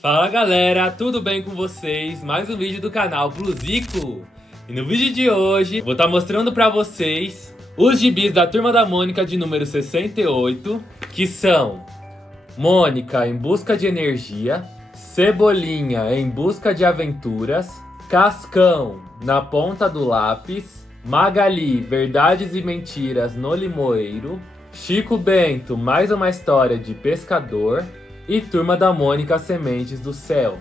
Fala galera, tudo bem com vocês? Mais um vídeo do canal Bluzico. E no vídeo de hoje, vou estar mostrando pra vocês os gibis da Turma da Mônica de número 68, que são Mônica em busca de energia, Cebolinha em busca de aventuras, Cascão na ponta do lápis, Magali, verdades e mentiras no limoeiro, Chico Bento, mais uma história de pescador, e Turma da Mônica, Sementes do Céu.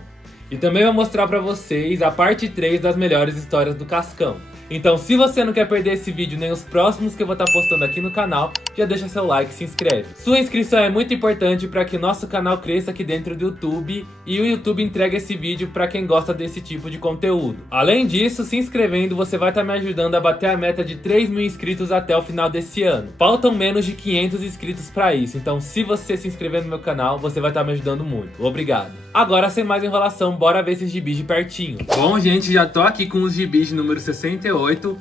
E também vou mostrar pra vocês a parte 3 das melhores histórias do Cascão. Então, se você não quer perder esse vídeo nem os próximos que eu vou estar postando aqui no canal, já deixa seu like e se inscreve. Sua inscrição é muito importante para que nosso canal cresça aqui dentro do YouTube e o YouTube entregue esse vídeo para quem gosta desse tipo de conteúdo. Além disso, se inscrevendo, você vai estar me ajudando a bater a meta de 3.000 inscritos até o final desse ano. Faltam menos de 500 inscritos para isso, então se você se inscrever no meu canal, você vai estar me ajudando muito. Obrigado. Agora, sem mais enrolação, bora ver esses gibis de pertinho. Bom, gente, já tô aqui com os gibis de número 68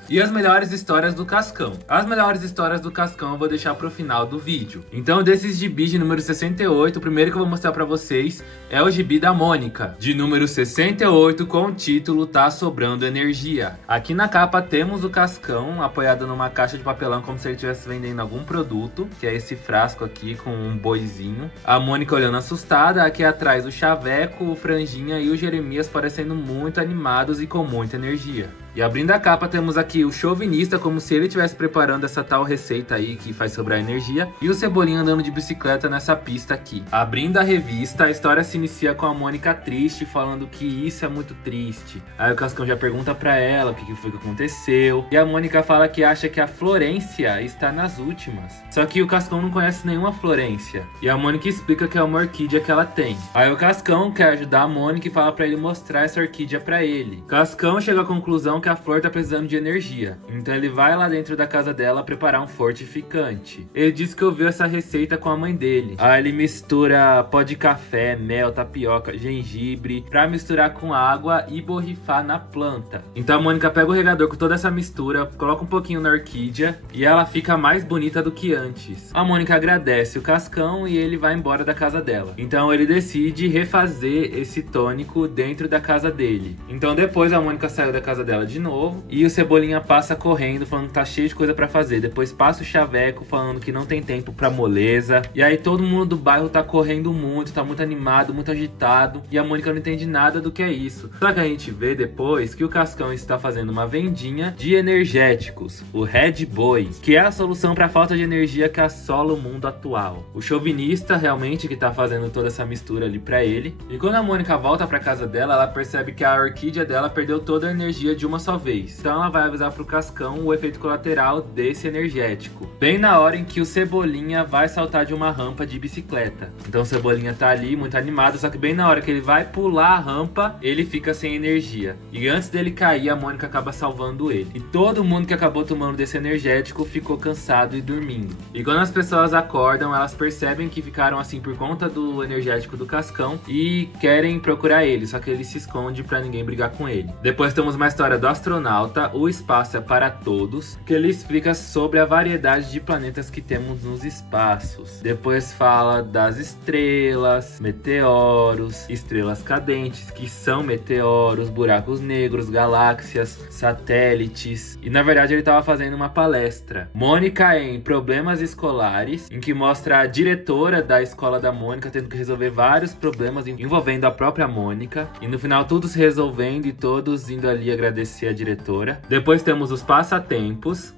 e as melhores histórias do Cascão. As melhores histórias do Cascão eu vou deixar pro final do vídeo. Então, desses gibis de número 68, o primeiro que eu vou mostrar pra vocês é o gibi da Mônica, de número 68, com o título Tá Sobrando Energia. Aqui na capa temos o Cascão apoiado numa caixa de papelão como se ele estivesse vendendo algum produto, que é esse frasco aqui com um boizinho. A Mônica olhando assustada, aqui atrás o Chaveco, o Franjinha e o Jeremias parecendo muito animados e com muita energia. E abrindo a capa temos aqui o Chauvinista, como se ele estivesse preparando essa tal receita aí que faz sobrar energia. E o Cebolinha andando de bicicleta nessa pista aqui. Abrindo a revista, a história se inicia com a Mônica triste, falando que isso é muito triste. Aí o Cascão já pergunta pra ela o que foi que aconteceu. E a Mônica fala que acha que a Florência está nas últimas. Só que o Cascão não conhece nenhuma Florência. E a Mônica explica que é uma orquídea que ela tem. Aí o Cascão quer ajudar a Mônica e fala pra ele mostrar essa orquídea pra ele. Cascão chega à conclusão que a flor tá precisando de energia, então ele vai lá dentro da casa dela preparar um fortificante. Ele diz que ouviu essa receita com a mãe dele. Aí ele mistura pó de café, mel, tapioca, gengibre pra misturar com água e borrifar na planta. Então a Mônica pega o regador com toda essa mistura, coloca um pouquinho na orquídea e ela fica mais bonita do que antes. A Mônica agradece o Cascão e ele vai embora da casa dela. Então ele decide refazer esse tônico dentro da casa dele. Então depois a Mônica saiu da casa dela de novo e o Cebolinha passa correndo falando que tá cheio de coisa pra fazer. Depois passa o Chaveco falando que não tem tempo pra moleza. E aí todo mundo do bairro tá correndo muito, tá muito animado, muito agitado, e a Mônica não entende nada do que é isso. Só que a gente vê depois que o Cascão está fazendo uma vendinha de energéticos, o Red Boy, que é a solução pra falta de energia que assola o mundo atual. O Chauvinista realmente que tá fazendo toda essa mistura ali pra ele. E quando a Mônica volta pra casa dela, ela percebe que a orquídea dela perdeu toda a energia de uma só vez. Então ela vai avisar pro Cascão o efeito colateral desse energético. Bem na hora em que o Cebolinha vai saltar de uma rampa de bicicleta. Então o Cebolinha tá ali muito animado, só que bem na hora que ele vai pular a rampa, ele fica sem energia. E antes dele cair, a Mônica acaba salvando ele. E todo mundo que acabou tomando desse energético ficou cansado e dormindo. E quando as pessoas acordam, elas percebem que ficaram assim por conta do energético do Cascão e querem procurar ele, só que ele se esconde pra ninguém brigar com ele. Depois temos uma história do astronauta, O Espaço é para Todos, que ele explica sobre a variedade de planetas que temos nos espaços. Depois fala das estrelas, meteoros, estrelas cadentes, que são meteoros, buracos negros, galáxias, satélites. E na verdade ele estava fazendo uma palestra. Mônica em Problemas Escolares, em que mostra a diretora da escola da Mônica tendo que resolver vários problemas envolvendo a própria Mônica. E no final tudo se resolvendo e todos indo ali agradecer a diretora. Depois temos os passatempos.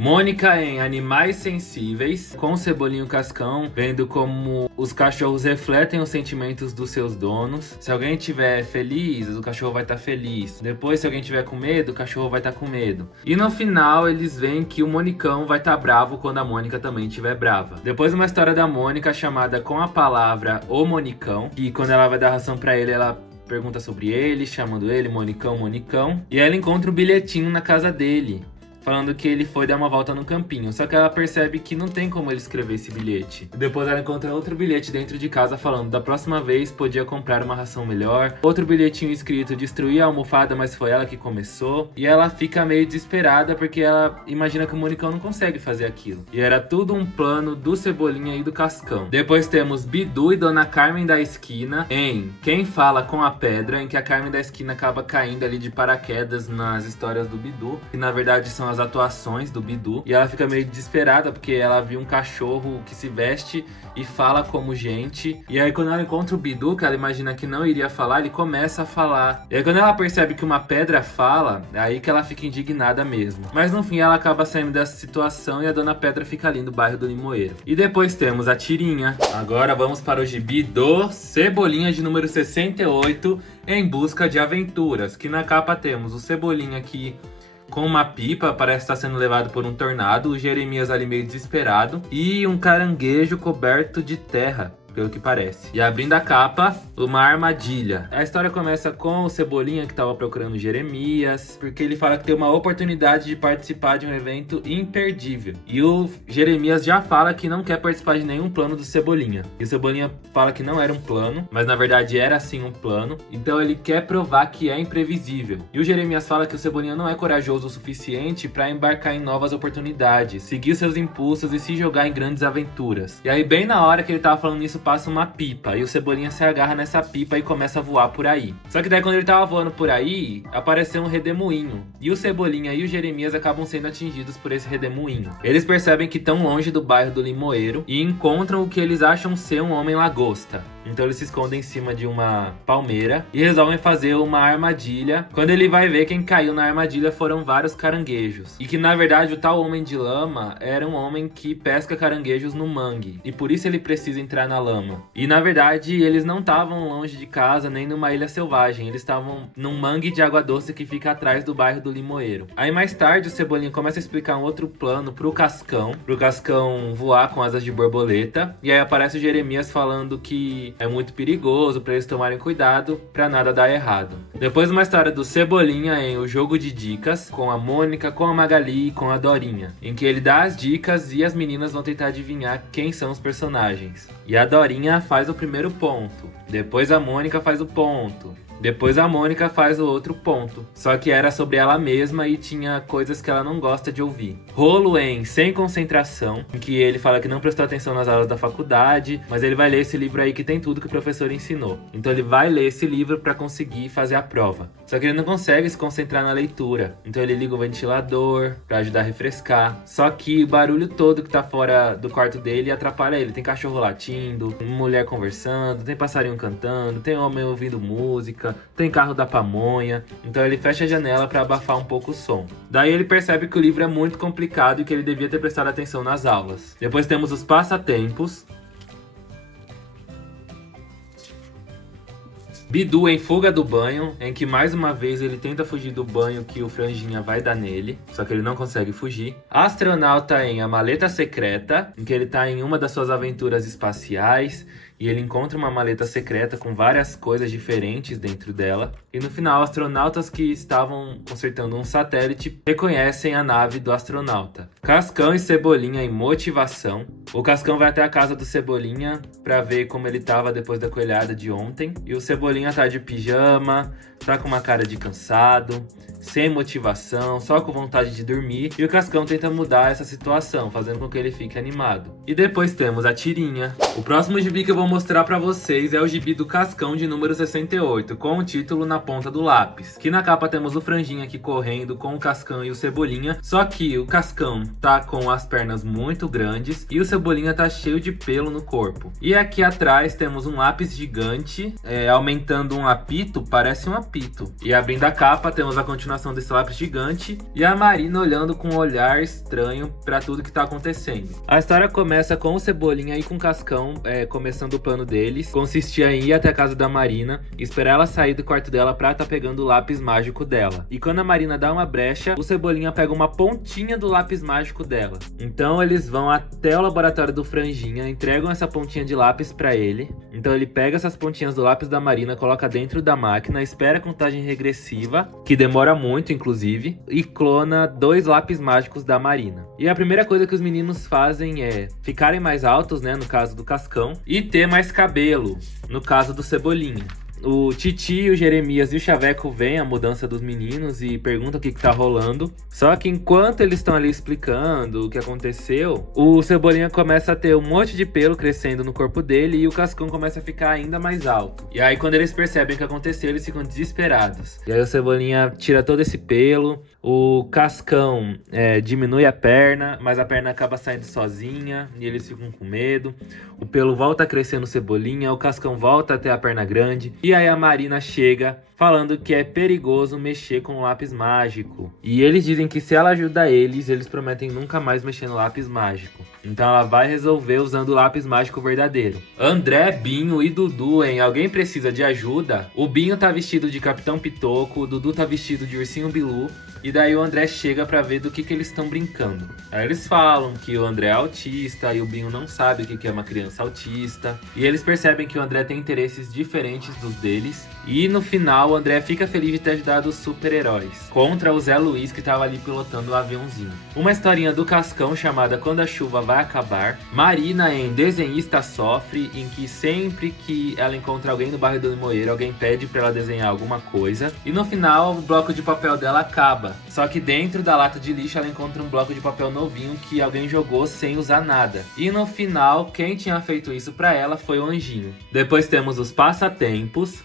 Mônica em Animais Sensíveis, com Cebolinha e o Cascão, vendo como os cachorros refletem os sentimentos dos seus donos. Se alguém estiver feliz, o cachorro vai estar feliz. Depois, se alguém estiver com medo, o cachorro vai estar com medo. E no final, eles veem que o Monicão vai estar bravo quando a Mônica também estiver brava. Depois, uma história da Mônica chamada Com a Palavra O Monicão, que quando ela vai dar ração pra ele, ela pergunta sobre ele, chamando ele Monicão, Monicão. E ela encontra um bilhetinho na casa dele, falando que ele foi dar uma volta no campinho. Só que ela percebe que não tem como ele escrever esse bilhete. Depois ela encontra outro bilhete dentro de casa falando da próxima vez podia comprar uma ração melhor. Outro bilhetinho escrito: destruir a almofada, mas foi ela que começou. E ela fica meio desesperada porque ela imagina que o Monicão não consegue fazer aquilo. E era tudo um plano do Cebolinha e do Cascão. Depois temos Bidu e Dona Carmen da esquina em Quem Fala com a Pedra, em que a Carmen da esquina acaba caindo ali de paraquedas nas histórias do Bidu, que na verdade são as atuações do Bidu. E ela fica meio desesperada porque ela viu um cachorro que se veste e fala como gente. E aí quando ela encontra o Bidu, que ela imagina que não iria falar, ele começa a falar. E aí quando ela percebe que uma pedra fala, é aí que ela fica indignada mesmo. Mas no fim ela acaba saindo dessa situação e a Dona Pedra fica ali no bairro do Limoeiro. E depois temos a Tirinha. Agora vamos para o gibi do Cebolinha de número 68, Em Busca de Aventuras, que na capa temos o Cebolinha aqui com uma pipa, parece estar sendo levado por um tornado, o Jeremias ali meio desesperado, e um caranguejo coberto de terra, pelo que parece. E abrindo a capa, uma armadilha. A história começa com o Cebolinha que estava procurando o Jeremias, porque ele fala que tem uma oportunidade de participar de um evento imperdível. E o Jeremias já fala que não quer participar de nenhum plano do Cebolinha. E o Cebolinha fala que não era um plano, mas na verdade era sim um plano. Então ele quer provar que é imprevisível. E o Jeremias fala que o Cebolinha não é corajoso o suficiente para embarcar em novas oportunidades, seguir seus impulsos e se jogar em grandes aventuras. E aí bem na hora que ele tava falando isso, passa uma pipa, e o Cebolinha se agarra nessa pipa e começa a voar por aí. Só que daí quando ele tava voando por aí, apareceu um redemoinho, e o Cebolinha e o Jeremias acabam sendo atingidos por esse redemoinho. Eles percebem que estão longe do bairro do Limoeiro e encontram o que eles acham ser um homem-lagosta. Então eles se escondem em cima de uma palmeira e resolvem fazer uma armadilha. Quando ele vai ver, quem caiu na armadilha foram vários caranguejos. E que na verdade o tal homem de lama era um homem que pesca caranguejos no mangue. E por isso ele precisa entrar na lama. E na verdade eles não estavam longe de casa nem numa ilha selvagem. Eles estavam num mangue de água doce que fica atrás do bairro do Limoeiro. Aí mais tarde o Cebolinha começa a explicar um outro plano pro Cascão voar com asas de borboleta. E aí aparece o Jeremias falando que é muito perigoso pra eles tomarem cuidado pra nada dar errado. Depois uma história do Cebolinha em O Jogo de Dicas, com a Mônica, com a Magali e com a Dorinha, em que ele dá as dicas e as meninas vão tentar adivinhar quem são os personagens. E a Dorinha faz o primeiro ponto, depois a Mônica faz o ponto, depois a Mônica faz o outro ponto. Só que era sobre ela mesma e tinha coisas que ela não gosta de ouvir. Rolo em Sem Concentração, em que ele fala que não prestou atenção nas aulas da faculdade, mas ele vai ler esse livro aí que tem tudo que o professor ensinou. Então ele vai ler esse livro pra conseguir fazer a prova. Só que ele não consegue se concentrar na leitura. Então ele liga o ventilador pra ajudar a refrescar. Só que o barulho todo que tá fora do quarto dele atrapalha ele. Tem cachorro latindo, mulher conversando, tem passarinho cantando, tem homem ouvindo música, tem carro da pamonha. Então ele fecha a janela para abafar um pouco o som. Daí ele percebe que o livro é muito complicado e que ele devia ter prestado atenção nas aulas. Depois temos os passatempos. Bidu em Fuga do Banho, em que mais uma vez ele tenta fugir do banho que o Franjinha vai dar nele, só que ele não consegue fugir. Astronauta em A Maleta Secreta, em que ele tá em uma das suas aventuras espaciais e ele encontra uma maleta secreta com várias coisas diferentes dentro dela. E no final, astronautas que estavam consertando um satélite reconhecem a nave do astronauta. Cascão e Cebolinha em Motivação. O Cascão vai até a casa do Cebolinha pra ver como ele tava depois da coelhada de ontem. E o Cebolinha tá de pijama, tá com uma cara de cansado, sem motivação, só com vontade de dormir. E o Cascão tenta mudar essa situação, fazendo com que ele fique animado. E depois temos a Tirinha. O próximo gibi que eu vou mostrar pra vocês é o gibi do Cascão de número 68, com o título Na Ponta do Lápis. Que na capa temos o Franjinha aqui correndo com o Cascão e o Cebolinha. Só que o Cascão tá com as pernas muito grandes e o Cebolinha tá cheio de pelo no corpo. E aqui atrás temos um lápis gigante, aumentando um apito, parece um apito. E abrindo a capa temos a continuação desse lápis gigante e a Marina olhando com um olhar estranho pra tudo que tá acontecendo. A história começa com o Cebolinha e com o Cascão começando o plano deles. Consistia em ir até a casa da Marina e esperar ela sair do quarto dela pra tá pegando o lápis mágico dela. E quando a Marina dá uma brecha, o Cebolinha pega uma pontinha do lápis mágico dela. Então eles vão até o laboratório do Franjinha, entregam essa pontinha de lápis pra ele. Então ele pega essas pontinhas do lápis da Marina, coloca dentro da máquina, espera a contagem regressiva, que demora muito, inclusive, e clona 2 lápis mágicos da Marina. E a primeira coisa que os meninos fazem é ficarem mais altos, né, no caso do Cascão, e ter mais cabelo, no caso do Cebolinha. O Titi, o Jeremias e o Chaveco veem a mudança dos meninos e perguntam o que tá rolando. Só que enquanto eles estão ali explicando o que aconteceu, o Cebolinha começa a ter um monte de pelo crescendo no corpo dele e o Cascão começa a ficar ainda mais alto. E aí quando eles percebem o que aconteceu, eles ficam desesperados. E aí o Cebolinha tira todo esse pelo, o Cascão diminui a perna, mas a perna acaba saindo sozinha e eles ficam com medo. O pelo volta a crescer no Cebolinha, o Cascão volta a ter a perna grande. E aí a Marina chega falando que é perigoso mexer com o lápis mágico. E eles dizem que se ela ajudar eles prometem nunca mais mexer no lápis mágico. Então ela vai resolver usando o lápis mágico verdadeiro. André, Binho e Dudu em Alguém Precisa de Ajuda. O Binho tá vestido de Capitão Pitoco, o Dudu tá vestido de Ursinho Bilu. E daí o André chega pra ver do que eles estão brincando. Aí eles falam que o André é autista e o Binho não sabe o que é uma criança autista. E eles percebem que o André tem interesses diferentes dos deles. E no final o André fica feliz de ter ajudado os super-heróis contra o Zé Luiz que tava ali pilotando o aviãozinho. Uma historinha do Cascão chamada Quando a Chuva Vai Acabar. Marina em Desenhista Sofre, em que sempre que ela encontra alguém no bairro do Limoeiro, alguém pede pra ela desenhar alguma coisa. E no final o bloco de papel dela acaba. Só que dentro da lata de lixo ela encontra um bloco de papel novinho que alguém jogou sem usar nada. E no final, quem tinha feito isso pra ela foi o Anjinho. Depois temos os passatempos.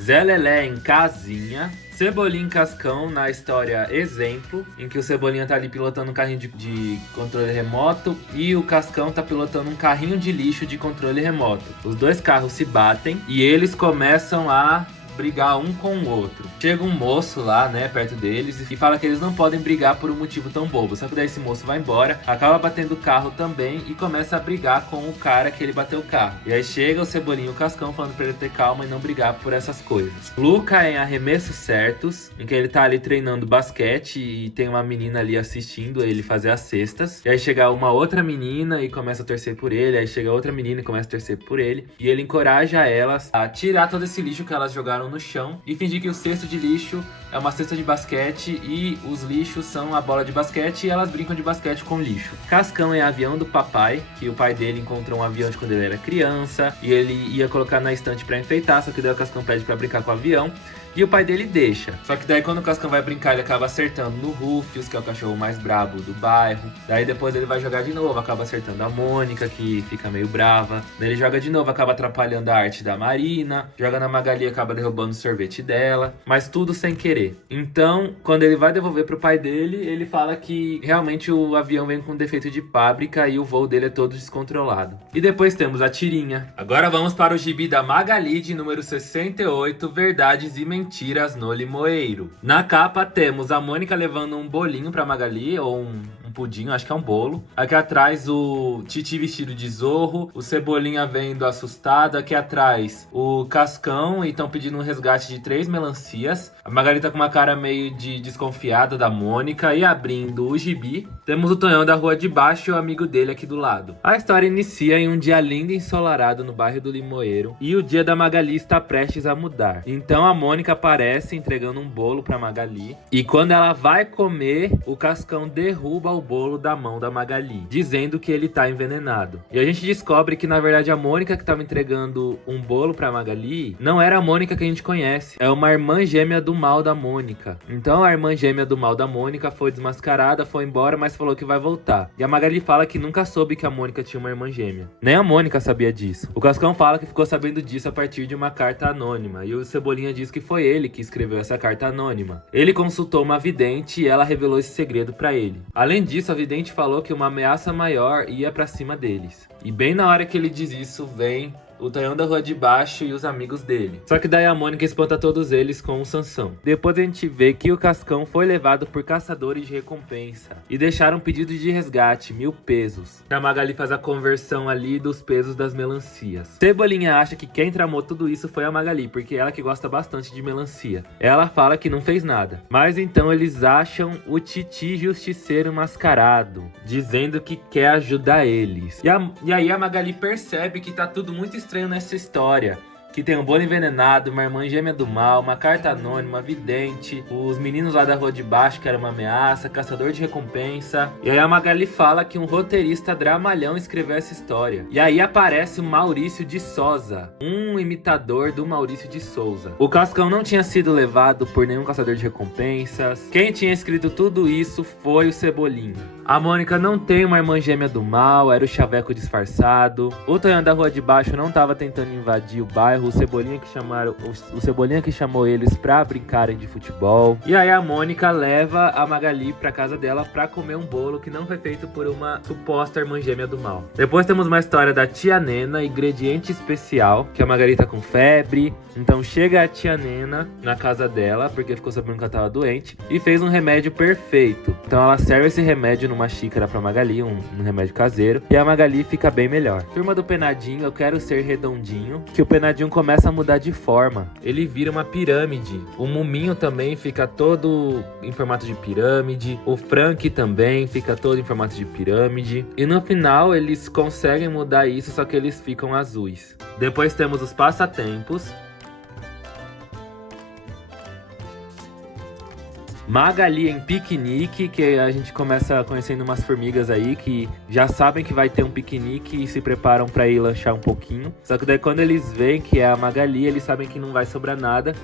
Zé Lelé em Casinha. Cebolinha e Cascão na história Exemplo, em que o Cebolinha tá ali pilotando um carrinho de controle remoto e o Cascão tá pilotando um carrinho de lixo de controle remoto. Os dois carros se batem e eles começam a brigar um com o outro. Chega um moço lá, né, perto deles e fala que eles não podem brigar por um motivo tão bobo. Só que daí esse moço vai embora, acaba batendo o carro também e começa a brigar com o cara que ele bateu o carro. E aí chega o Cebolinha e o Cascão falando pra ele ter calma e não brigar por essas coisas. Luca em Arremessos Certos, em que ele tá ali treinando basquete e tem uma menina ali assistindo ele fazer as cestas. E aí chega uma outra menina e começa a torcer por ele. Aí chega outra menina e começa a torcer por ele. E ele encoraja elas a tirar todo esse lixo que elas jogaram no chão e fingir que o cesto de lixo é uma cesta de basquete e os lixos são a bola de basquete e elas brincam de basquete com lixo. Cascão é avião do papai, que o pai dele encontrou um avião de quando ele era criança e ele ia colocar na estante pra enfeitar, só que daí o Cascão pede pra brincar com o avião. E o pai dele deixa. Só que daí quando o Cascão vai brincar, ele acaba acertando no Rufius, que é o cachorro mais brabo do bairro. Daí depois ele vai jogar de novo, acaba acertando a Mônica, que fica meio brava. Daí ele joga de novo, acaba atrapalhando a arte da Marina. Joga na Magali, acaba derrubando o sorvete dela. Mas tudo sem querer. Então, quando ele vai devolver pro pai dele, ele fala que realmente o avião vem com defeito de fábrica e o voo dele é todo descontrolado. E depois temos a tirinha. Agora vamos para o gibi da Magali, de número 68, Verdades e Mentiras no Limoeiro. Na capa temos a Mônica levando um bolinho pra Magali, ou um pudim, acho que é um bolo. Aqui atrás o Titi vestido de Zorro, o Cebolinha vendo assustado. Aqui atrás o Cascão e estão pedindo um resgate de 3 melancias. A Magali tá com uma cara meio de desconfiada da Mônica. E abrindo o gibi, temos o Tonhão da rua de baixo e o amigo dele aqui do lado. A história inicia em um dia lindo e ensolarado no bairro do Limoeiro. E o dia da Magali está prestes a mudar. Então a Mônica aparece entregando um bolo pra Magali. E quando ela vai comer, o Cascão derruba o bolo da mão da Magali, dizendo que ele tá envenenado. E a gente descobre que na verdade a Mônica que tava entregando um bolo pra Magali não era a Mônica que a gente conhece. É uma irmã gêmea do mal da Mônica. Então a irmã gêmea do mal da Mônica foi desmascarada, foi embora, mas falou que vai voltar. E a Magali fala que nunca soube que a Mônica tinha uma irmã gêmea. Nem a Mônica sabia disso. O Cascão fala que ficou sabendo disso a partir de uma carta anônima. E o Cebolinha diz que foi ele que escreveu essa carta anônima. Ele consultou uma vidente e ela revelou esse segredo pra ele. Além disso, a vidente falou que uma ameaça maior ia pra cima deles. E bem na hora que ele diz isso, vem o Tonhão da rua de baixo e os amigos dele. Só que daí a Mônica espanta todos eles com o Sansão. Depois a gente vê que o Cascão foi levado por caçadores de recompensa e deixaram um pedido de resgate, 1000 pesos. A Magali faz a conversão ali dos pesos das melancias. Cebolinha acha que quem tramou tudo isso foi a Magali, porque ela que gosta bastante de melancia. Ela fala que não fez nada. Mas então eles acham o Titi justiceiro mascarado, dizendo que quer ajudar eles. E aí a Magali percebe que tá tudo muito estranho nessa história. que tem um bolo envenenado, uma irmã gêmea do mal, uma carta anônima, vidente, os meninos lá da rua de baixo, que era uma ameaça, caçador de recompensa. E aí a Magali fala que um roteirista dramalhão escreveu essa história. E aí aparece o Maurício de Souza, um imitador do Maurício de Souza. O Cascão não tinha sido levado por nenhum caçador de recompensas. Quem tinha escrito tudo isso foi o Cebolinha. A Mônica não tem uma irmã gêmea do mal, era o Chaveco disfarçado. O Tonhão da rua de baixo não tava tentando invadir o bairro, o Cebolinha que chamou eles pra brincarem de futebol. E aí a Mônica leva a Magali pra casa dela pra comer um bolo que não foi feito por uma suposta irmã gêmea do mal. Depois temos uma história da tia Nena, ingrediente especial, que a Magali tá com febre. Então chega a tia Nena na casa dela, porque ficou sabendo que ela tava doente, e fez um remédio perfeito. Então ela serve esse remédio numa xícara pra Magali, um remédio caseiro, e a Magali fica bem melhor. Turma do Penadinho, eu quero ser redondinho, que o Penadinho começa a mudar de forma. Ele vira uma pirâmide. O Muminho também fica todo em formato de pirâmide. O Frank também fica todo em formato de pirâmide. E no final eles conseguem mudar isso, só que eles ficam azuis. Depois temos os passatempos. Magali em piquenique, que a gente começa conhecendo umas formigas aí que já sabem que vai ter um piquenique e se preparam pra ir lanchar um pouquinho. Só que daí quando eles veem que é a Magali, eles sabem que não vai sobrar nada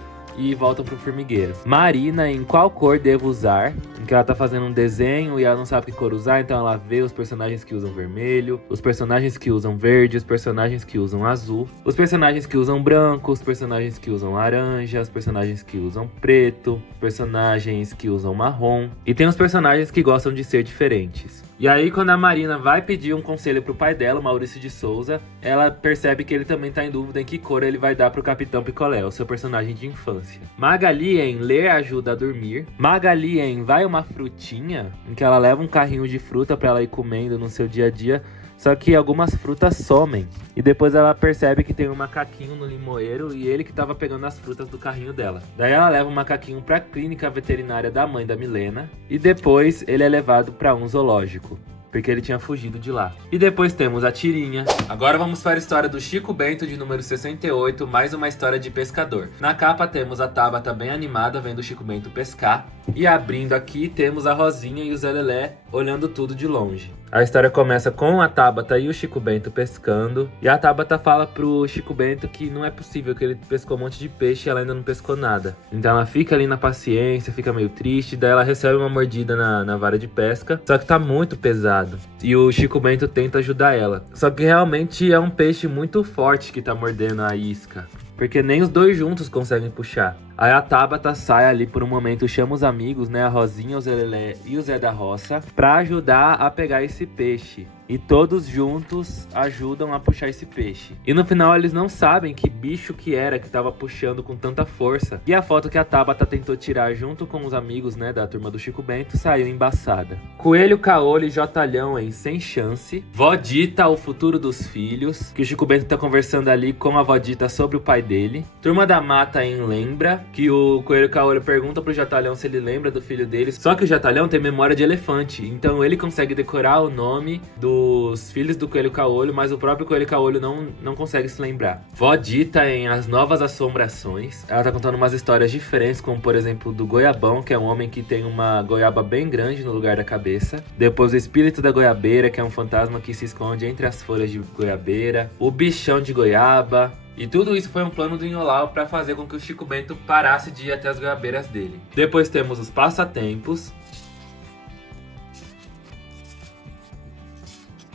e voltam pro formigueiro. Marina em qual cor devo usar, em que ela tá fazendo um desenho e ela não sabe que cor usar, então ela vê os personagens que usam vermelho, os personagens que usam verde, os personagens que usam azul, os personagens que usam branco, os personagens que usam laranja, os personagens que usam preto, os personagens que usam marrom, e tem os personagens que gostam de ser diferentes. E aí, quando a Marina vai pedir um conselho pro pai dela, o Maurício de Souza, ela percebe que ele também tá em dúvida em que cor ele vai dar pro Capitão Picolé, o seu personagem de infância. Magali em ler ajuda a dormir. Magali em vai uma frutinha, em que ela leva um carrinho de fruta pra ela ir comendo no seu dia a dia. Só que algumas frutas somem. E depois ela percebe que tem um macaquinho no limoeiro e ele que tava pegando as frutas do carrinho dela. Daí ela leva o macaquinho pra clínica veterinária da mãe da Milena. E depois ele é levado pra um zoológico, porque ele tinha fugido de lá. E depois temos a tirinha. Agora vamos para a história do Chico Bento de número 68, mais uma história de pescador. Na capa temos a Tabata bem animada vendo o Chico Bento pescar. E abrindo aqui temos a Rosinha e o Zé Lelé olhando tudo de longe. A história começa com a Tabata e o Chico Bento pescando. E a Tabata fala pro Chico Bento que não é possível, que ele pescou um monte de peixe e ela ainda não pescou nada. Então ela fica ali na paciência, fica meio triste. Daí ela recebe uma mordida na vara de pesca. Só que tá muito pesado. E o Chico Bento tenta ajudar ela. Só que realmente é um peixe muito forte que tá mordendo a isca, porque nem os dois juntos conseguem puxar. Aí a Tabata sai ali por um momento, chama os amigos, né, a Rosinha, o Zé Lelé e o Zé da Roça, pra ajudar a pegar esse peixe. E todos juntos ajudam a puxar esse peixe. E no final eles não sabem que bicho que era que tava puxando com tanta força. E a foto que a Tabata tentou tirar junto com os amigos, né, da turma do Chico Bento, saiu embaçada. Coelho, Caolho e Jotalhão em Sem Chance. Vó Dita, o futuro dos filhos, que o Chico Bento tá conversando ali com a Vó Dita sobre o pai dele. Turma da Mata em Lembra, que o Coelho Caolho pergunta pro Jotalhão se ele lembra do filho dele. Só que o Jotalhão tem memória de elefante, então ele consegue decorar o nome dos filhos do Coelho Caolho, mas o próprio Coelho Caolho não consegue se lembrar. Vó Dita em As Novas Assombrações. Ela tá contando umas histórias diferentes, como por exemplo do Goiabão, que é um homem que tem uma goiaba bem grande no lugar da cabeça. Depois o Espírito da Goiabeira, que é um fantasma que se esconde entre as folhas de goiabeira. O Bichão de Goiaba. E tudo isso foi um plano do Inholau para fazer com que o Chico Bento parasse de ir até as goiabeiras dele. Depois temos os passatempos.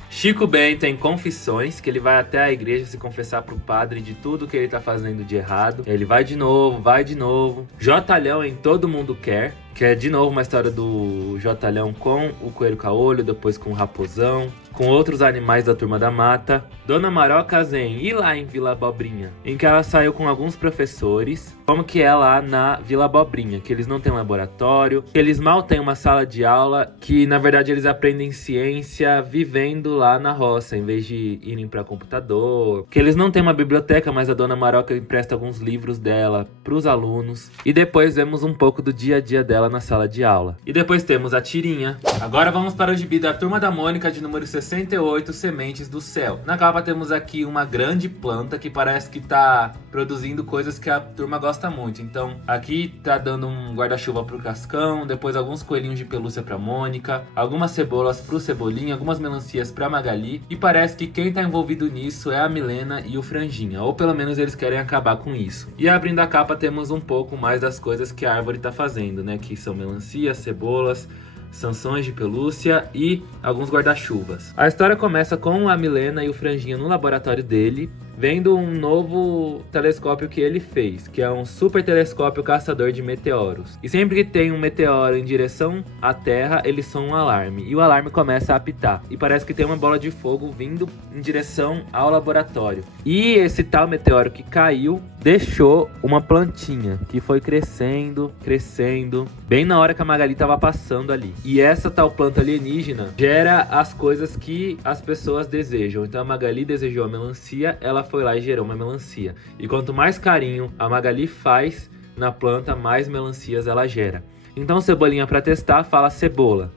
Chico Bento em Confissões, que ele vai até a igreja se confessar pro padre de tudo que ele tá fazendo de errado. Ele vai de novo, vai de novo. Jotalhão em Todo Mundo Quer, que é de novo uma história do Jotalhão com o Coelho Caolho, depois com o Raposão, com outros animais da Turma da Mata. Dona Maroca Zen, e lá em Vila Abobrinha, em que ela saiu com alguns professores, como que é lá na Vila Abobrinha, que eles não têm laboratório, que eles mal têm uma sala de aula, que na verdade eles aprendem ciência vivendo lá na roça, em vez de irem para computador, que eles não têm uma biblioteca, mas a Dona Maroca empresta alguns livros dela para os alunos. E depois vemos um pouco do dia a dia dela ela na sala de aula. E depois temos a tirinha. Agora vamos para o gibi da Turma da Mônica de número 68, Sementes do Céu. Na capa temos aqui uma grande planta que parece que tá produzindo coisas que a turma gosta muito. Então aqui tá dando um guarda-chuva pro Cascão, depois alguns coelhinhos de pelúcia pra Mônica, algumas cebolas pro Cebolinha, algumas melancias pra Magali. E parece que quem tá envolvido nisso é a Milena e o Franjinha, ou pelo menos eles querem acabar com isso. E abrindo a capa temos um pouco mais das coisas que a árvore tá fazendo, né? Que são melancias, cebolas, sanções de pelúcia e alguns guarda-chuvas. A história começa com a Milena e o Franjinha no laboratório dele, vendo um novo telescópio que ele fez, que é um super telescópio caçador de meteoros. E sempre que tem um meteoro em direção à Terra, eles são um alarme. E o alarme começa a apitar. E parece que tem uma bola de fogo vindo em direção ao laboratório. E esse tal meteoro que caiu deixou uma plantinha que foi crescendo, crescendo, bem na hora que a Magali estava passando ali. E essa tal planta alienígena gera as coisas que as pessoas desejam. Então a Magali desejou a melancia, ela foi lá e gerou uma melancia. E quanto mais carinho a Magali faz na planta, mais melancias ela gera. Então Cebolinha, para testar, fala cebola.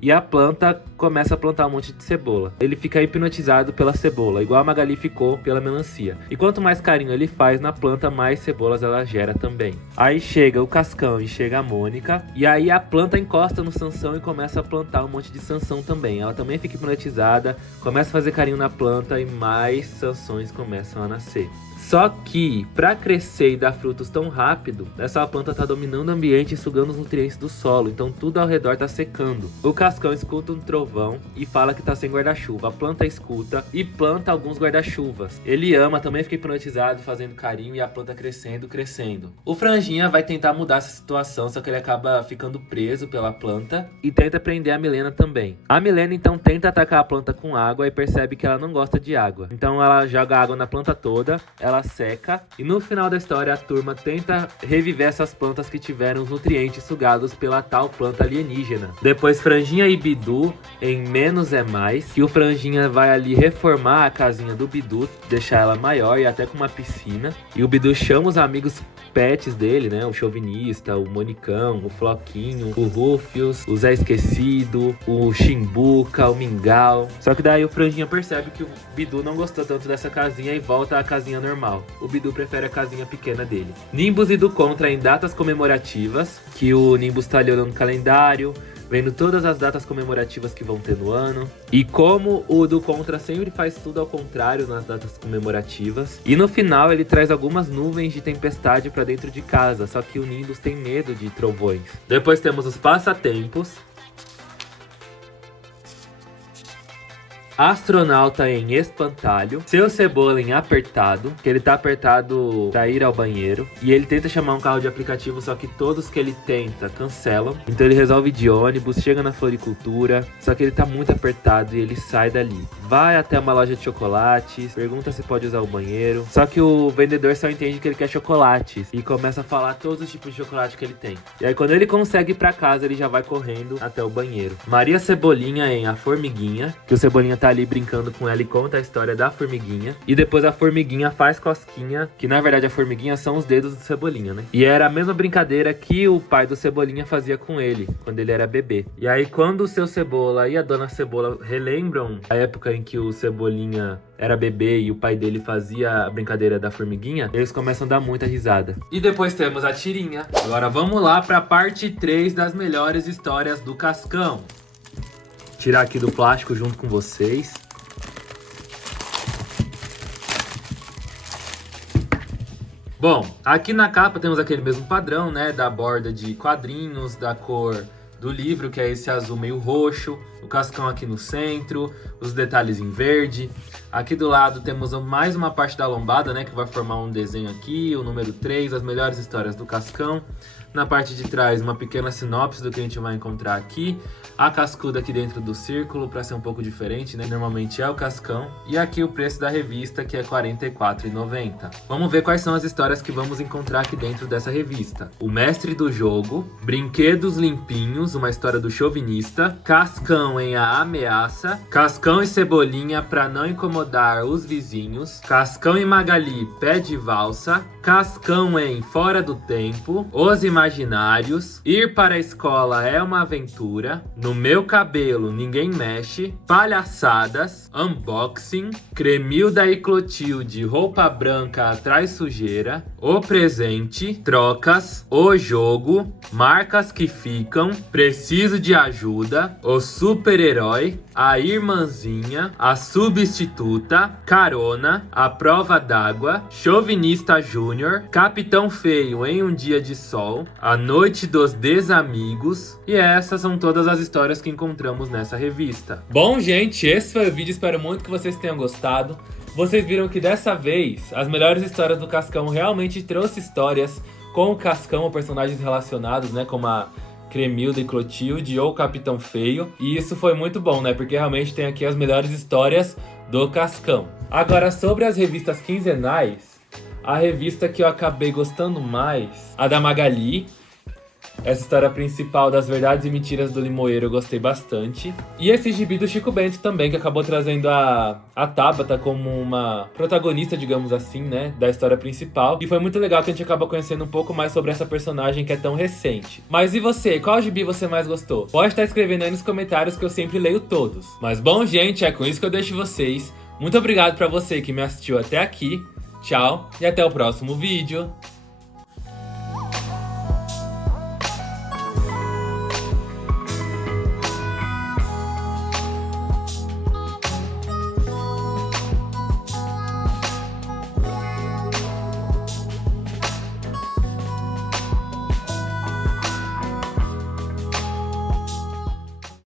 E a planta começa a plantar um monte de cebola. Ele fica hipnotizado pela cebola, igual a Magali ficou pela melancia. E quanto mais carinho ele faz na planta, mais cebolas ela gera também. Aí chega o Cascão e chega a Mônica. E aí a planta encosta no Sansão e começa a plantar um monte de Sansão também. Ela também fica hipnotizada, começa a fazer carinho na planta e mais Sansões começam a nascer. Só que, para crescer e dar frutos tão rápido, essa planta tá dominando o ambiente e sugando os nutrientes do solo, então tudo ao redor tá secando. O Cascão escuta um trovão e fala que tá sem guarda-chuva. A planta escuta e planta alguns guarda-chuvas. Ele ama, também fica hipnotizado, fazendo carinho e a planta crescendo, crescendo. O Franjinha vai tentar mudar essa situação, só que ele acaba ficando preso pela planta e tenta prender a Milena também. A Milena então tenta atacar a planta com água e percebe que ela não gosta de água. Então ela joga água na planta toda, ela seca e no final da história a turma tenta reviver essas plantas que tiveram os nutrientes sugados pela tal planta alienígena. Depois Franjinha e Bidu em Menos é Mais, que o Franjinha vai ali reformar a casinha do Bidu, deixar ela maior e até com uma piscina. E o Bidu chama os amigos pets dele, né? O Chauvinista, o Monicão, o Floquinho, o Rufius, o Zé Esquecido, o Chimbuca, o Mingau. Só que daí o Franjinha percebe que o Bidu não gostou tanto dessa casinha e volta à casinha normal. O Bidu prefere a casinha pequena dele. Nimbus e do Contra em datas comemorativas, que o Nimbus tá olhando no calendário, vendo todas as datas comemorativas que vão ter no ano. E como o do Contra sempre faz tudo ao contrário nas datas comemorativas. E no final ele traz algumas nuvens de tempestade pra dentro de casa, só que o Nimbus tem medo de trovões. Depois temos os passatempos. Astronauta em espantalho, Seu Cebola em apertado, que ele tá apertado pra ir ao banheiro, e ele tenta chamar um carro de aplicativo, só que todos que ele tenta cancelam, então ele resolve ir de ônibus, chega na floricultura, só que ele tá muito apertado e ele sai dali. Vai até uma loja de chocolates, pergunta se pode usar o banheiro, só que o vendedor só entende que ele quer chocolates e começa a falar todos os tipos de chocolate que ele tem. E aí quando ele consegue ir pra casa, ele já vai correndo até o banheiro. Maria Cebolinha em A Formiguinha, que o Cebolinha tá ali brincando com ela e conta a história da formiguinha. E depois a formiguinha faz cosquinha, que na verdade a formiguinha são os dedos do Cebolinha, né? E era a mesma brincadeira que o pai do Cebolinha fazia com ele, quando ele era bebê. E aí quando o seu Cebola e a dona Cebola relembram a época em que o Cebolinha era bebê e o pai dele fazia a brincadeira da formiguinha, eles começam a dar muita risada. E depois temos a tirinha. Agora vamos lá pra parte 3 das melhores histórias do Cascão. Tirar aqui do plástico junto com vocês. Bom, aqui na capa temos aquele mesmo padrão, né? Da borda de quadrinhos, da cor do livro, que é esse azul meio roxo. O Cascão aqui no centro, os detalhes em verde. Aqui do lado temos mais uma parte da lombada, né? Que vai formar um desenho aqui, o número 3, as melhores histórias do Cascão. Na parte de trás, uma pequena sinopse do que a gente vai encontrar aqui. A cascuda aqui dentro do círculo, para ser um pouco diferente, né? Normalmente é o Cascão. E aqui o preço da revista, que é R$ 44,90. Vamos ver quais são as histórias que vamos encontrar aqui dentro dessa revista. O Mestre do Jogo, Brinquedos Limpinhos, uma história do Chauvinista, Cascão em A Ameaça, Cascão e Cebolinha para não incomodar os vizinhos, Cascão e Magali, Pé de Valsa, Cascão em Fora do Tempo, Os Imaginários, Ir para a Escola é uma Aventura, No Meu Cabelo Ninguém Mexe, Palhaçadas, Unboxing, Cremilda e Clotilde, Roupa Branca Atrai Sujeira, O Presente, Trocas, O Jogo, Marcas que Ficam, Preciso de Ajuda, O Super-Herói, A Irmãzinha, A Substituta, Carona, A Prova d'Água, Chauvinista Júnior, Capitão Feio em um Dia de Sol, A Noite dos Desamigos, e essas são todas as histórias que encontramos nessa revista. Bom, gente, esse foi o vídeo, espero muito que vocês tenham gostado. Vocês viram que dessa vez, as melhores histórias do Cascão realmente trouxe histórias com o Cascão, personagens relacionados, né, como a Cremilda e Clotilde ou Capitão Feio. E isso foi muito bom, né, porque realmente tem aqui as melhores histórias do Cascão. Agora, sobre as revistas quinzenais, a revista que eu acabei gostando mais, a da Magali. Essa história principal das verdades e mentiras do Limoeiro eu gostei bastante. E esse gibi do Chico Bento também, que acabou trazendo a Tabata como uma protagonista, digamos assim, né, da história principal. E foi muito legal que a gente acaba conhecendo um pouco mais sobre essa personagem que é tão recente. Mas e você? Qual gibi você mais gostou? Pode estar escrevendo aí nos comentários que eu sempre leio todos. Mas bom, gente, é com isso que eu deixo vocês. Muito obrigado pra você que me assistiu até aqui. Tchau e até o próximo vídeo.